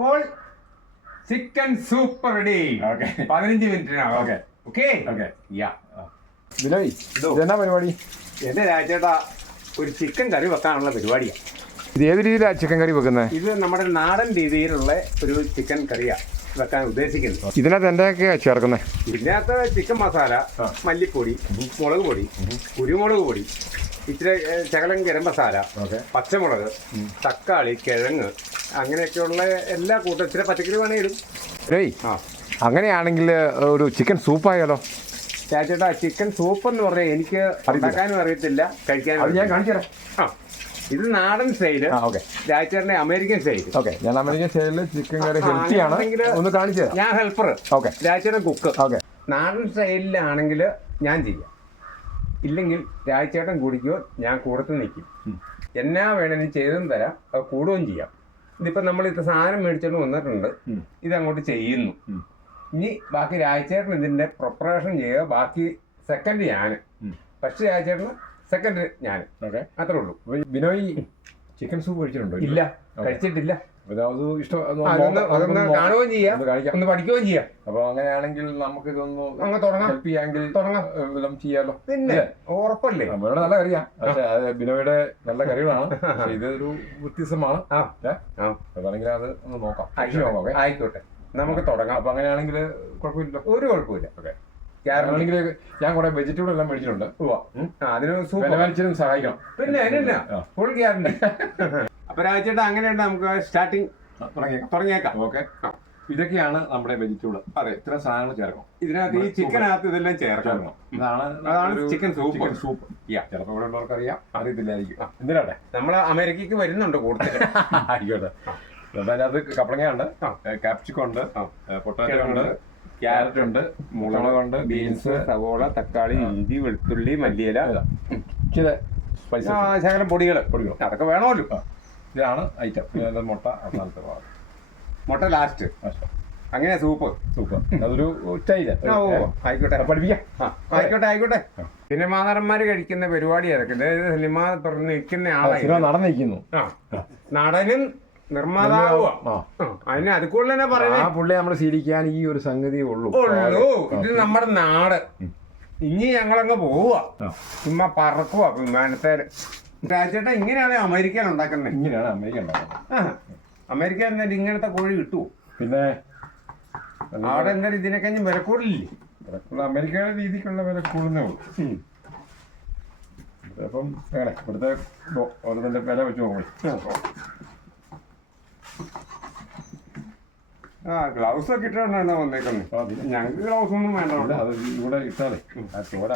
അപ്പോൾ chicken super ready okay പതിനഞ്ച് മിനിറ്റിനാണ് ഓക്കെ ഓക്കെ ഓക്കെ യാ പരിപാടി? എന്റെ രാജേട്ടാ ഒരു ചിക്കൻ കറി വെക്കാനുള്ള പരിപാടിയാണ് ഇത് ഏത് രീതിയിലാണ് ചിക്കൻ കറി വെക്കുന്നത് ഇത് നമ്മുടെ നാടൻ രീതിയിലുള്ള ഒരു ചിക്കൻ കറിയാ വെക്കാൻ ഉദ്ദേശിക്കുന്നത്. ഇതിനകത്ത് എന്തൊക്കെയാ ചേർക്കുന്നത് ഇതിനകത്ത് ചിക്കൻ മസാല. മല്ലിപ്പൊടി മുളക് പൊടി കുരുമുളക് പൊടി ഇച്ചിരി ചകലം ശകലം ഗരം മസാല പച്ചമുളക് തക്കാളി കിഴങ്ങ് അങ്ങനെയൊക്കെയുള്ള എല്ലാ കൂട്ടം ഇച്ചിരി പച്ചക്കറി വേണേലും. ആ. അങ്ങനെയാണെങ്കിൽ ഒരു ചിക്കൻ സൂപ്പായാലോ ചേച്ചേട്ടാ ചിക്കൻ സൂപ്പ് എന്ന് പറഞ്ഞാൽ എനിക്ക് ഉണ്ടാക്കാനും അറിയത്തില്ല കഴിക്കാനും ഞാൻ. കാണിച്ചു തരാം. ആ. ഇത് നാടൻ സ്റ്റൈൽ രാജേട്ടന്റെ അമേരിക്കൻ സ്റ്റൈൽ ഓക്കെ ഞാൻ അമേരിക്കൻ സ്റ്റൈലിൽ ചിക്കൻ കറി ഹെൽത്തി ആണ്. ഒന്ന് കാണിച്ചു ഞാൻ ഹെൽപ്പർ ഓക്കെ. രാജേട്ടൻ കുക്ക് ഓക്കെ. നാടൻ സ്റ്റൈലിലാണെങ്കിൽ ഞാൻ ചെയ്യാം. ഇല്ലെങ്കിൽ രാജേട്ടൻ കുടിക്കുമോ ഞാൻ കൂടത്ത് നിൽക്കും. എന്നാ വേണമെങ്കിലും ചെയ്തും തരാം അത് കൂടുകയും ചെയ്യാം. ഇതിപ്പോൾ നമ്മൾ ഇത് സാധനം മേടിച്ചോണ്ട് വന്നിട്ടുണ്ട്. ഇത് അങ്ങോട്ട് ചെയ്യുന്നു. ഇനി ബാക്കി രാജചേട്ടൻ ഇതിന്റെ പ്രിപ്പറേഷൻ ചെയ്യുക. ബാക്കി സെക്കൻഡ് ഞാൻ പക്ഷേ ഫസ്റ്റ് രാജേട്ടന് സെക്കൻഡ് ഞാൻ അത്രേ ഉള്ളൂ. ബിനോയ് ചിക്കൻ സൂപ്പ് കഴിച്ചിട്ടുണ്ടോ ഇല്ല. കഴിച്ചിട്ടില്ല. കാണുകയും ചെയ്യാം. ഒന്ന് കാണിക്കാം ഒന്ന് പഠിക്കുകയും ചെയ്യാം. അപ്പൊ അങ്ങനെയാണെങ്കിൽ നമുക്ക് ഇതൊന്ന് തുടങ്ങാം. ഹെൽപ്പ് ചെയ്യാമെങ്കിൽ തുടങ്ങാം. വല്ലതും ചെയ്യാലോ? പിന്നെ? ഉറപ്പല്ലേ? നമ്മളുടെ നല്ല കറിയാ. പക്ഷെ ബിനോയുടെ നല്ല കറികളാണ്. പക്ഷെ ഇതൊരു വ്യത്യസ്തമാണ്. അതാണെങ്കിൽ അത് ഒന്ന് നോക്കാം. ആയിക്കോട്ടെ. നമുക്ക് തുടങ്ങാം. അപ്പൊ അങ്ങനെയാണെങ്കിൽ കുഴപ്പമില്ല ഒരു കുഴപ്പമില്ല ഓക്കെ. ഞാൻ കുറെ വെജിറ്റബിൾ എല്ലാം മേടിച്ചിട്ടുണ്ട്. അതിനൊന്നും അതിന് വിലമരിച്ചിനും സഹായിക്കണം. പിന്നെ അതിനെന്നാ ആ. Full guarantee. അപ്പൊ രാജേട്ടാ അങ്ങനെയുണ്ട് നമുക്ക് സ്റ്റാർട്ടിങ് തുടങ്ങിയേക്കാം. ഓക്കെ. ഇതൊക്കെയാണ് നമ്മുടെ വെജിറ്റബിൾ അതെ ഇത്ര സാധനങ്ങൾ ചേർക്കണം. ഇതിനകത്ത് ഈ ചിക്കനകത്ത് ഇതെല്ലാം ചേർക്കണം. അതാണ് ചിക്കൻ സൂപ്പ്. Chicken soup. ചിലപ്പോൾ ഇവിടെ ഉള്ളവർക്ക് അറിയാം. അറിയത്തില്ലായിരിക്കും എന്തിനാട്ടെ? നമ്മൾ അമേരിക്കക്ക് വരുന്നുണ്ട് കൂടുതൽ. ആയിക്കോട്ടെ. അതിനകത്ത് കപ്പളങ്ങയുണ്ട്. കാപ്സിക്കം ഉണ്ട്. പൊട്ടാറ്റോ ക്യാരറ്റ് ഉണ്ട് മുളകുണ്ട് ബീൻസ് സവോള തക്കാളി ഇഞ്ചി വെളുത്തുള്ളി മല്ലിയില. ഇച്ചിരി സ്പൈസസ് ആ, ശകലം പൊടികൾ. പൊടികൾ. അതൊക്കെ വേണമല്ലോ. ഇതാണ് ഐറ്റം. ഇതിനകത്ത് മുട്ട അവസാനത്തെ ഭാഗം. മുട്ട ലാസ്റ്റ്. അങ്ങനെ സൂപ്പ്. സൂപ്പ്. അതൊരു സ്റ്റൈൽ ആയിക്കോട്ടെ. പഠിപ്പിക്കാം. ആയിക്കോട്ടെ ആയിക്കോട്ടെ. സിനിമാ നടന്മാർ കഴിക്കുന്ന പരിപാടി ഇറക്കുന്നത് സിനിമ തുറന്ന് നിൽക്കുന്ന ആളായി നടന്നിരിക്കുന്നു. നടനും നിർമ്മാതാവുക അതിന് അത് കൂടുതൽ തന്നെ ആ പുള്ളി നമ്മൾ ശീലിക്കാൻ ഈ ഒരു സംഗതി ഉള്ളൂ. ഉള്ളൂ. ഇത് നമ്മുടെ നാട്. ഇനി ഞങ്ങളങ്ങ് പോവുക ഇമ്മ ചുമ്മാ പറക്കുക വിമാനത്തെ. രാജേട്ടാ ഇങ്ങനെയാണ് അമേരിക്കൻ ഉണ്ടാക്കുന്നത് ഇങ്ങനെയാണ് അമേരിക്ക ഉണ്ടാക്കുന്നത്. അമേരിക്ക എന്നിട്ട് ഇങ്ങനത്തെ കോഴി കിട്ടുമോ പിന്നെ അവിടെ എന്തായാലും ഇതിനൊക്കെ ഇനി വില കൂടില്ലേ അമേരിക്കയുടെ രീതിക്കുള്ള വില കൂടുന്നേ ഉള്ളൂ. അപ്പം വേണേ ഇവിടുത്തെ വില വെച്ച് നോക്കണം ആ ഗ്ലൗസ് ഒക്കെ ഇട്ടാണ് വന്നേക്കുന്നത്. ഞങ്ങൾക്ക് ഗ്ലൗസ് ഒന്നും വേണ്ട ഇവിടെ ഇട്ടാലേ ആ ചോര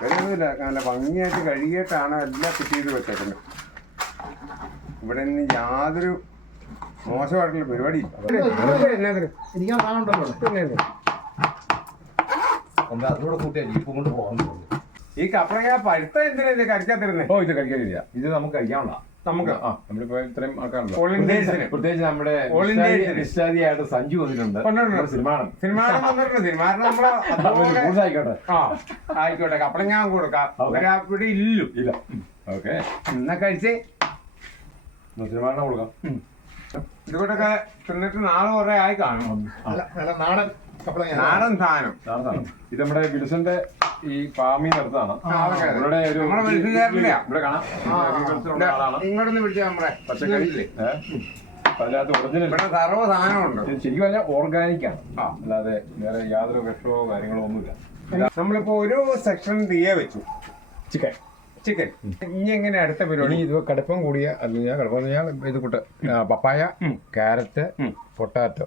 വേറൊന്നുമില്ല നല്ല ഭംഗിയായിട്ട് കഴുകിയിട്ടാണ് എല്ലാം ഫിറ്റ് ചെയ്ത് വെച്ചേക്കുന്നത്. ഇവിടെ നിന്ന് യാതൊരു മോശമായിട്ടുള്ള പരിപാടി ഈ കപ്പളങ്ങ പഴുത്ത എന്തിനാ ഇത് കഴിക്കാത്തിരുന്നേ ഓ ഇത് കഴിക്കാനില്ല. ഇത് നമുക്ക് കഴിക്കാനുള്ള നമുക്ക് നമ്മളിപ്പോ ഇത്രയും. പ്രത്യേകിച്ച് നമ്മുടെ. നിശ്ചാദിയായിട്ട് സഞ്ജു വന്നിട്ടുണ്ട്. കൊണ്ടുവരണം. നമ്മുടെ സിനിമാടൻ സിനിമ വന്നിട്ടുണ്ട് നമ്മൾ ആയിക്കോട്ടെ. ആ ആയിക്കോട്ടെ. കപ്പളങ്ങ കൊടുക്കാം. Okay. ഒരാപ്പിടി ഇല്ലു. ഇല്ല. ഓക്കെ. എന്നാ കഴിച്ചേ? സിനിമാടനെ കൊടുക്കാം. ഇതുകൊണ്ടൊക്കെ തിന്നിട്ട് നാളെ കുറെ ആയി കാണും. നല്ല നല്ല നാടൻ നാടൻ സാധനം. ഇത് നമ്മുടെ വിൽസന്റെ ഈ ഫാമിൽ നടത്താണ് ആ, ഇവിടെ ഒരു. ഇവിടെ കാണാം. ആളാണ്. ഇങ്ങോട്ടൊന്ന് പച്ചക്കറി ഏ? അതിനകത്ത് ഒറിജിനൽ ഇവിടെ സർവ സാധനമുണ്ട്. ശരിക്കും പറഞ്ഞാൽ ഓർഗാനിക് ആണ്. അല്ലാതെ വേറെ യാതൊരു വിഷമോ കാര്യങ്ങളോ ഒന്നുമില്ല. നമ്മളിപ്പോ ഒരു സെക്ഷൻ തീയെ വെച്ചു. ചിക്കൻ ചിക്കൻ ഇനി എങ്ങനെ അടുത്ത പരിപാടി? ഇത് കടുപ്പം കൂടിയ അല്ലെങ്കിൽ കടുപ്പം എന്ന് പറഞ്ഞാൽ ഇത് കൂട്ട് പപ്പായ കാരറ്റ് ക്യാരറ്റ് പൊട്ടാറ്റോ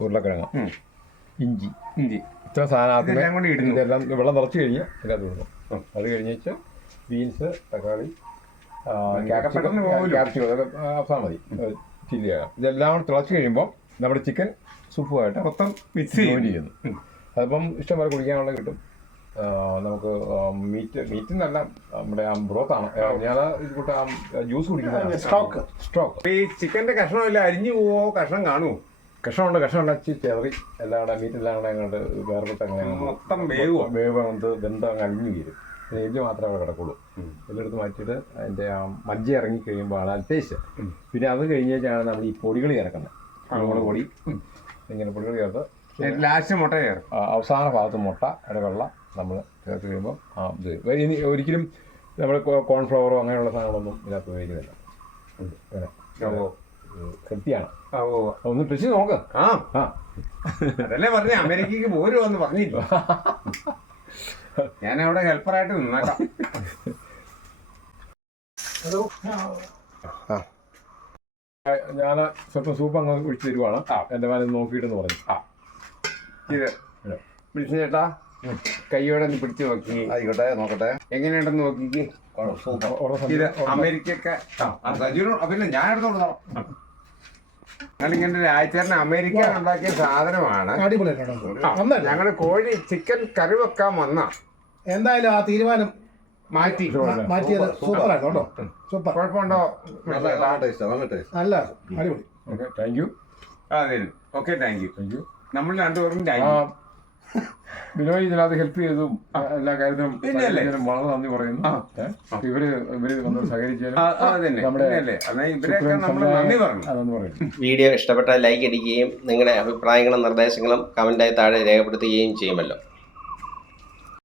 ഉരുളക്കിഴങ്ങ്. ഇഞ്ചി. ഇഞ്ചി. ഇത്ര സാധനം ഇതെല്ലാം. എല്ലാം വെള്ളം നിറച്ച് കഴിഞ്ഞാൽ ഇതിനകത്ത് തീർന്നു. അത് കഴിഞ്ഞിട്ട് ബീൻസ് തക്കാളി. അതൊക്കെ അവസാനം മതി. ചില്ലി ഇതെല്ലാം കൂടെ തിളച്ച് കഴിയുമ്പോൾ നമ്മുടെ ചിക്കൻ സൂപ്പുമായിട്ട് മൊത്തം മിക്സ് ചെയ്യുന്നു. അതിപ്പം ഇഷ്ടംപോലെ കുടിക്കാനുള്ള കിട്ടും. നമുക്ക് മീറ്റ് മീറ്റ് നല്ല നമ്മുടെ ആ ആണ്. ഞാൻ ജ്യൂസ് കുടിക്കുന്ന സ്റ്റോക്ക്. സ്റ്റോക്ക്. ഈ ചിക്കന്റെ അല്ല അരിഞ്ഞു പോവോ? കഷ്ണം കാണുമോ കഷ്ണമുണ്ട് കഷ്ണമുണ്ട്. അച്ചി ചെറി എല്ലാം കൂടെ മീറ്റ് കൂടെ അങ്ങോട്ട് വേർപെട്ട് അങ്ങനെ അങ്ങ് മൊത്തം വേവോ. വേവ് വന്ന് ബന്ധം അങ്ങ് അലിഞ്ഞു വീരും പിന്നെ എല്ല് മാത്രമേ അവിടെ കിടക്കുള്ളൂ. എല്ലായിടത്ത് എല്ലെടുത്ത് മാറ്റിയിട്ട് അതിന്റെ ആ മജ്ജ ഇറങ്ങി കഴിയുമ്പോൾ ആണ് അത്യാവശ്യം പിന്നെ അത് കഴിഞ്ഞാണ് നമ്മൾ ഈ പൊടികൾ ചേർക്കുന്നത്. കുരുമുളക് പൊടി. ഇങ്ങനെ പൊടികൾ ചേർത്ത് ലാസ്റ്റ് മുട്ട ചേർക്കും. അവസാന ഭാഗത്ത് മുട്ട ഇടവെള്ള നമ്മൾ ചേർത്ത് കഴിയുമ്പോൾ ആ ഇത് ഇനി ഒരിക്കലും നമ്മൾ കോൺഫ്ലവറോ അങ്ങനെയുള്ള സാധനങ്ങളൊന്നും ഇതിനകത്ത് ഉപയോഗിക്കുന്നില്ല. അങ്ങനെ ഹെൽത്തിയാണ് ഒന്ന് ടെസ്റ്റ് നോക്ക്. ആ. ആ. അതല്ലേ പറഞ്ഞ അമേരിക്കക്ക് പോരുമെന്ന് പറഞ്ഞില്ല? ഞാൻ അവിടെ ഹെൽപ്പറായിട്ട് നിന്നേക്കാം. ഞാൻ സ്വല്പം സൂപ്പ് അങ്ങ് ഒഴിച്ചു തരുവാണ്. എന്റെ മേലെ നോക്കിയിട്ടെന്ന് പറഞ്ഞു. ആ. ഇത് വിളിച്ചു ചേട്ടാ കൈയോടെ ഒന്ന് പിടിച്ചു നോക്കി. ആയിക്കോട്ടെ നോക്കട്ടെ. എങ്ങനെയുണ്ടെന്ന് നോക്കിക്ക്. അമേരിക്കക്ക് പിന്നെ ഞാൻ എടുത്തോളാം ഞങ്ങളിങ്ങനെ അമേരിക്ക ഉണ്ടാക്കിയ സാധനമാണ്. അടിപൊളിയായിട്ടോ കോഴി ചിക്കൻ കറി വെക്കാൻ വന്ന. എന്തായാലും ആ തീരുമാനം മാറ്റി. മാറ്റിയത് സൂപ്പർ ആയിട്ടോ സൂപ്പർ. കുഴപ്പമുണ്ടോ? നല്ല അടിപൊളി. താങ്ക് യു അതെ okay thank you thank you നമ്മൾ രണ്ടുപേരും താങ്ക് യു ബിനോയ് ഇതിനകത്ത് ഹെൽപ്പ് ചെയ്തതും എല്ലാ കാര്യത്തിനും? സഹകരിച്ചതിനും വളരെ നന്ദി പറയുന്നു. ഇവർ ഇവർ വന്ന് പറയുന്നു. വീഡിയോ ഇഷ്ടപ്പെട്ടാൽ ലൈക്ക് അടിക്കുകയും നിങ്ങളുടെ അഭിപ്രായങ്ങളും നിർദ്ദേശങ്ങളും കമന്റായി താഴെ രേഖപ്പെടുത്തുകയും ചെയ്യുമല്ലോ.